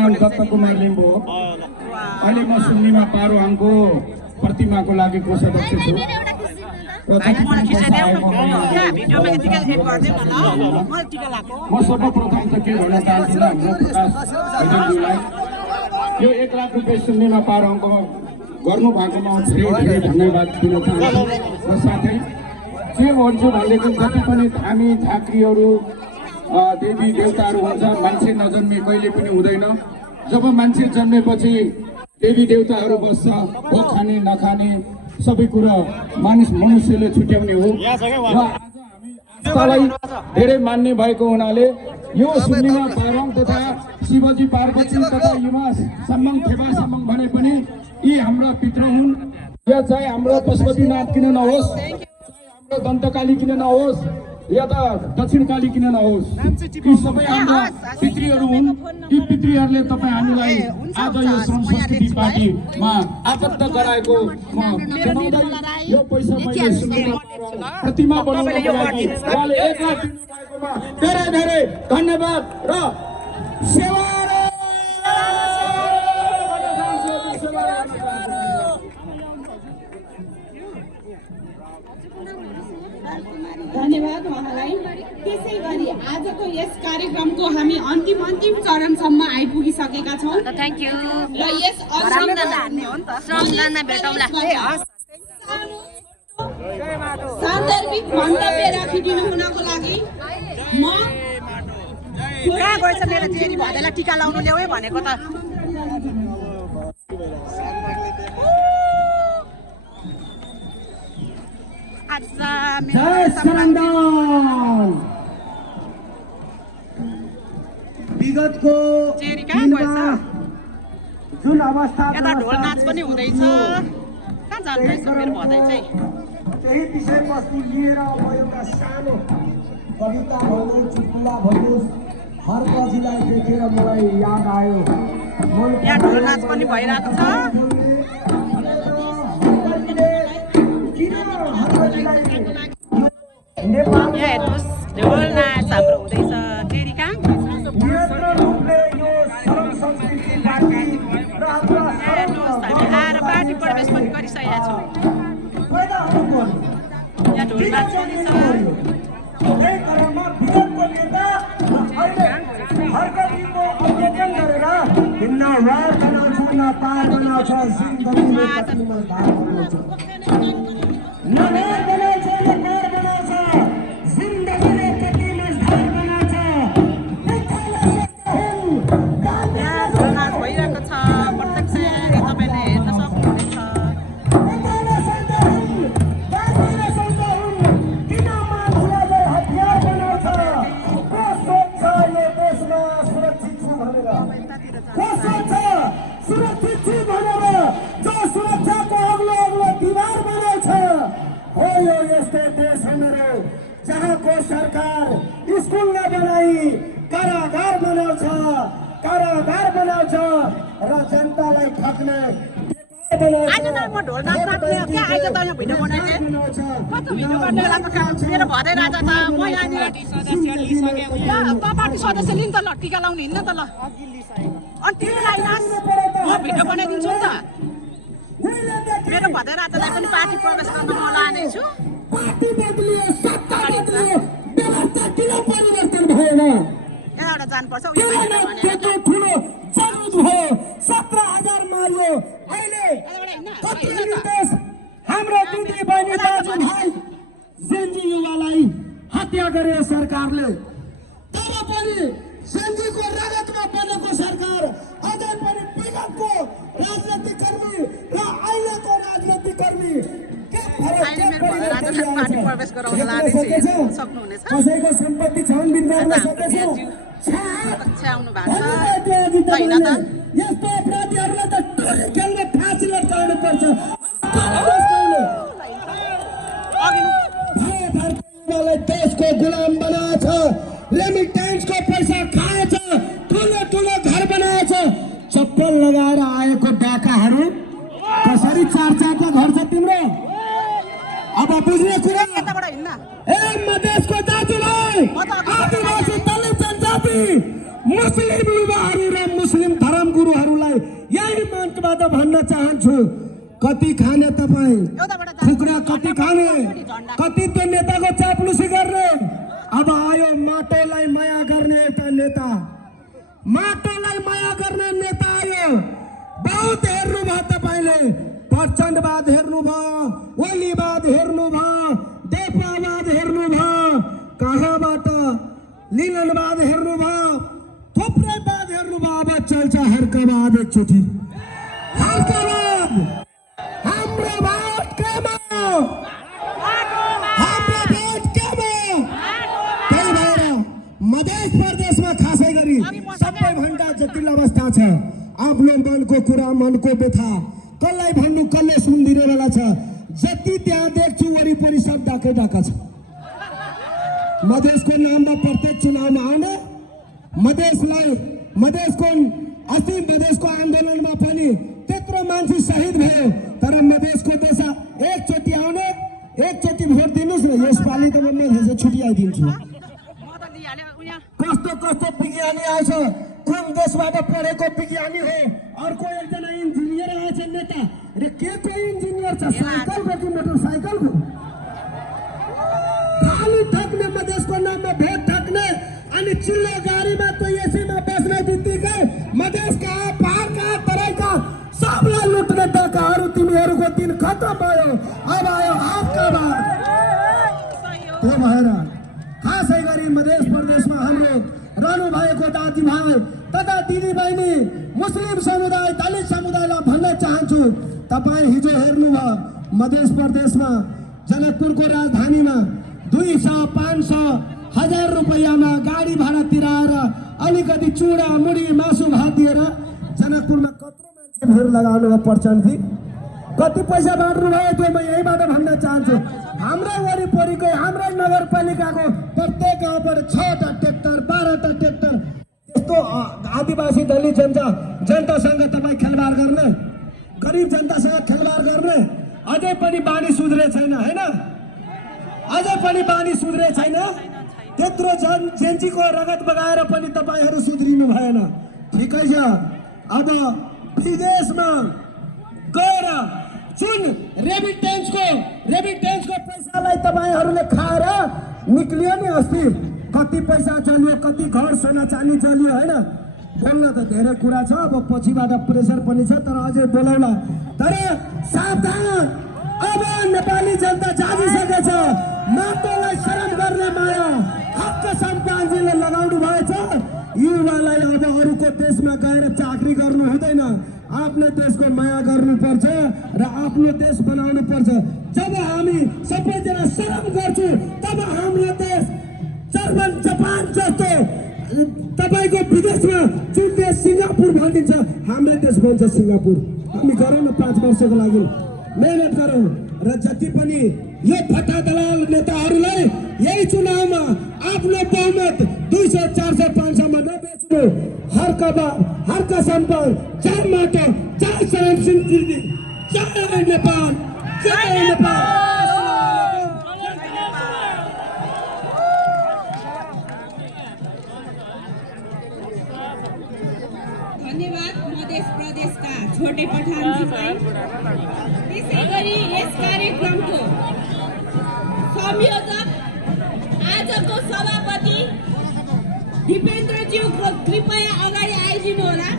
नाम दत्त कुमार लिम्बू हो। अहिले म सुन्नीमा पारुहाङको प्रतिमाको लागि कोषाध्यक्ष छु। म सर्वप्रथम त के भन्न चाहन्छु हाम्रो प्रकाश भैरवज्यूलाई यो 1 लाख रुपियाँ सुन्नीमा पारुहाङको गर्नु भएकोमा धेरै धन्यवाद दिन चाहन्छु। र साथै के भन्छु भनेदेखि जति पनि हामी झाँक्रीहरू देवी देवताहरू हुन्छ, मान्छे नजन्मे कहिले पनि हुँदैन। जब मान्छे जन्मेपछि देवी देवताहरू बस्छ, हो खाने नखाने सबै कुरा मनुष्यले छुट्याउने हो। र आज हामी आस्थालाई धेरै मान्ने भएको हुनाले यो सुन्नीमा पारुहाङ तथा शिवजी पार्वती तथा युवा सम्मङ थेबा सम्मङ भने पनि यी हाम्रा पितृ हुन्। या चाहिँ हाम्रो पशुपतिनाथ किन नहोस्, हाम्रो दन्तकाली किन नहोस्, या त दक्षिणकाली किन नहोस्, यी सबै हाम्रा पितृहरू हुन्। यी पितृहरूले तपाईँ हामीलाई आज यो श्रम संस्कृति पार्टीमा आबद्ध गराएको यो पैसा मैले सुन्नीमा प्रतिमा बनाउनको लागि उहाँले 1 लाख दिनुभएकोमा धेरै धेरै धन्यवाद र सेवा धन्यवाद उहाँलाई। त्यसै गरी आजको यस कार्यक्रमको हामी अन्तिम चरणसम्म आइपुगिसकेका छौँ। Thank you. र यस सान्दर्भिक मन्तव्य राखिदिनु हुनको लागि म कहाँ गएछ मेरो चेरी भदैलाई टिका लाउनु ल्याऊ है भनेको त। विगतको जुन अवस्था यता ढोल नाच पनि हुँदैछ, कहाँ जानुपर्छ मेरो भदै चाहिँ। त्यही विषयवस्तु लिएर म एउटा सानो कविता भन्नु चुटकुला भन्नुहोस् हर कजीलाई देखेर मलाई याद आयो। यहाँ ढोल नाच पनि भइरहेको छ। यहाँ हेर्नुहोस् ढोल नाच हाम्रो हुँदैछ। चेरी कहाँ हेर्नुहोस् हामी आएर पार्टी प्रवेश पनि गरिसकेका छौँ। यहाँ ढोल नाच पनि छ। सरकार स्कुल नबनाई कारागार बनाउँछ र जनतालाई ठग्ने आज त म ढोल नाच नाच्ने हो क्या? आज त यहाँ भिडियो बनाइदिएँ। कस्तो भिडियो गर्ने बेलाको काम मेरो भदै राजा त म यहाँनिर पार्टी सदस्य लिनु त ल, टिका लाउनु हिँड्न त ल। अनि तिमीलाई म भिडियो बनाइदिन्छु नि त। मेरो भदै राजालाई पनि पार्टी प्रवेश गर्न म लानेछु। यहाँबाट जानुपर्छ। ठुलो जरुरत भयो 17,000 मारियो। अहिले हाम्रो दिदी बहिनी दाजुभाइ सेन्जी युवालाई हत्या गरे सरकारले। तर पनि सेन्जीको रगतमा बनेको सरकार अझै पनि विगतको राजनीतिक कर्मी र अहिलेको राजनीतिक कर्मी कसैको सम्पत्ति छानबिन गर्न सकेछौ? आउनु भएको छ होइन त? यस्तो अपराधीहरूलाई त टोली खेल्ने फाँसी लट्काउनु पर्छ। देशको गुलाम बनाएछ, रेमिटेन्सको पैसा खाएछ, ठुलो घर बनाएछ। चप्पल लगाएर आएको डाकाहरू कसरी 4-4 घर छ तिम्रो? अब बुझ्ने कुरा मधेसको दाजुभाइ, आदिवासी दलित जनजाति, मुस्लिम युवाहरू र मुस्लिम धर्म पेटबाट भन्न चाहन्छु, कति खाने तपाईँ खुकुरा, कति खाने, कति त्यो नेताको चाप्लुसी गर्ने। अब आयो माटोलाई माया गर्ने एउटा नेता, माटोलाई माया गर्ने नेता आयो। बहुत हेर्नुभयो तपाईँले, प्रचण्डवाद हेर्नुभयो, ओलीवाद हेर्नुभयो, देपावाद हेर्नुभयो, कहाँबाट लिलनवाद हेर्नुभयो, थुप्रै वाद हेर्नुभयो। अब चल्छ हर्कवाद एकचोटि, हर्कवाद। हाम्रो भोट केमा, हाम्रो भोट केमा। त्यही भएर मध्य प्रदेशमा खासै गरी सबैभन्दा जटिल अवस्था छ। आफ्नो मनको कुरा, मनको व्यथा कसलाई भन्नु, कसले सुनिदिने बेला छ। जति त्यहाँ देख्छु वरिपरि सब डाकै डाका छ। मधेसको नाममा प्रत्येक चुनावमा आउने, मधेसको अस्ति मधेसको आन्दोलनमा पनि त्यत्रो मान्छे शहीद भयो, तर मधेसको दशा एकचोटि आउने, एकचोटि भोट दिनुहोस् न। यसपालि त म मधेस छुट्याइदिन्छु। कस्तो कस्तो विज्ञानी आएछ, कुन देशबाट पढेको विज्ञानी हो। अर्को एकजना इन्जिनियर आएछ नेता। अरे के को इन्जिनियर छ, साइकलको कि मोटरसाइकलको? खाली ठग्ने, मधेसको नाममा भेट ठग्ने, अनि चिल्लो गाडीमा तो एसीमा बस्ने बित्तिकै मधेसका पहाडका तराईका सबलाई लुट्ने डकाहरू तिमीहरूको दिन खत्म भयो। अब आयो आपका बात। त्यो भएर खासै गरी मधेस प्रदेशमा हाम्रो रहनुभएको दाजुभाइ तथा दिदीबहिनी, मुस्लिम समुदाय, दलित समुदायलाई भन्न चाहन्छु, तपाईँ हिजो हेर्नुभयो मधेस प्रदेशमा जनकपुरको राजधानीमा 200, 500, 1000 रुपैयाँमा गाडी भाडा तिराएर अलिकति चुडा मुडी मासु भात दिएर जनकपुरमा कत्रो मान्छे भिड लगाउनु भयो। प्रचण्डजी कति पैसा बाँड्नु भयो त्यो म यहीबाट भन्न चाहन्छु। हाम्रै वरिपरिकै, हाम्रै नगरपालिकाको प्रत्येक गाउँबाट 6टा ट्र्याक्टर, 12टा ट्र्याक्टर, यस्तो आदिवासी दलित जनतासँग तपाईँ खेलबाड गर्ने, गरिब जनतासँग खेलबाड गर्ने। अझै पनि बानी सुध्रे छैन, होइन? अझै पनि बानी सुध्रे छैन। त्यत्रो जेन्जीको रगत बगाएर पनि तपाईँहरू सुध्रिनु भएन। ठिकै छ, अब विदेशमा गएर जुन रेमिटेन्सको पैसालाई तपाईँहरूले खाएर निक्लियो नि, अस्ति कति पैसा चल्यो, कति घर सोना चाँदी चल्यो, होइन? बोल्न त धेरै कुरा छ, अब पछिबाट प्रेसर पनि छ, तर अझै बोलाउला। तर सावधान, अब नेपाली जनता जागिसकेछ। माटोलाई शरम गर्ने माया हक्क सम्पानजीले लगाउनु भएछ। युवालाई अब अरूको देशमा गएर चाकरी गर्नु हुँदैन, आफ्नो देशको माया गर्नुपर्छ र आफ्नो देश बनाउनु पर्छ। जब हामी सबैजना शरम गर्छौँ, तब हाम्रो देश जर्मन, जापान जस्तो तपाईँको विदेशमा जुन देश सिङ्गापुर भनिन्छ, हाम्रै देश भन्छ सिङ्गापुर। हामी गरौँ न 5 वर्षको लागि मेहनत गरौँ र जति पनि यो फटा दलाल नेताहरूलाई यही चुनावमा आफ्नो बहुमत 200, 400, 500 मा नबेच्नु। हर्क सम्पन्न, जय माटो, जय शरण सिंह दिदी, जय नेपाल, जय नेपाल। धन्यवाद मध्य प्रदेशका छोटे पठानजीलाई। त्यसै गरी यस कार्यक्रमको संयोजक आजको सभापति दिपेन्द्रज्यू कृपया अगाडि आइदिनु होला।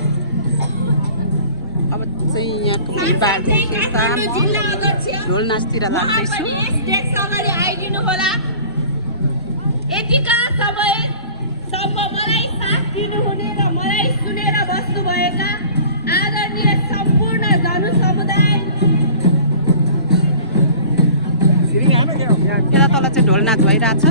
अब चाहिँ यहाँको जिल्ला अध्यक्ष ढोलनाचतिर लाग्दैछु, यस डेस्क अगाडि आइदिनु होला। यतिका समयसम्म मलाई साथ दिनुहुने र मलाई सुनेर बस्नुभएका आदरणीय सम्पूर्ण जनसमुदाय, यता तल चाहिँ ढोलनाच भइरहेछ।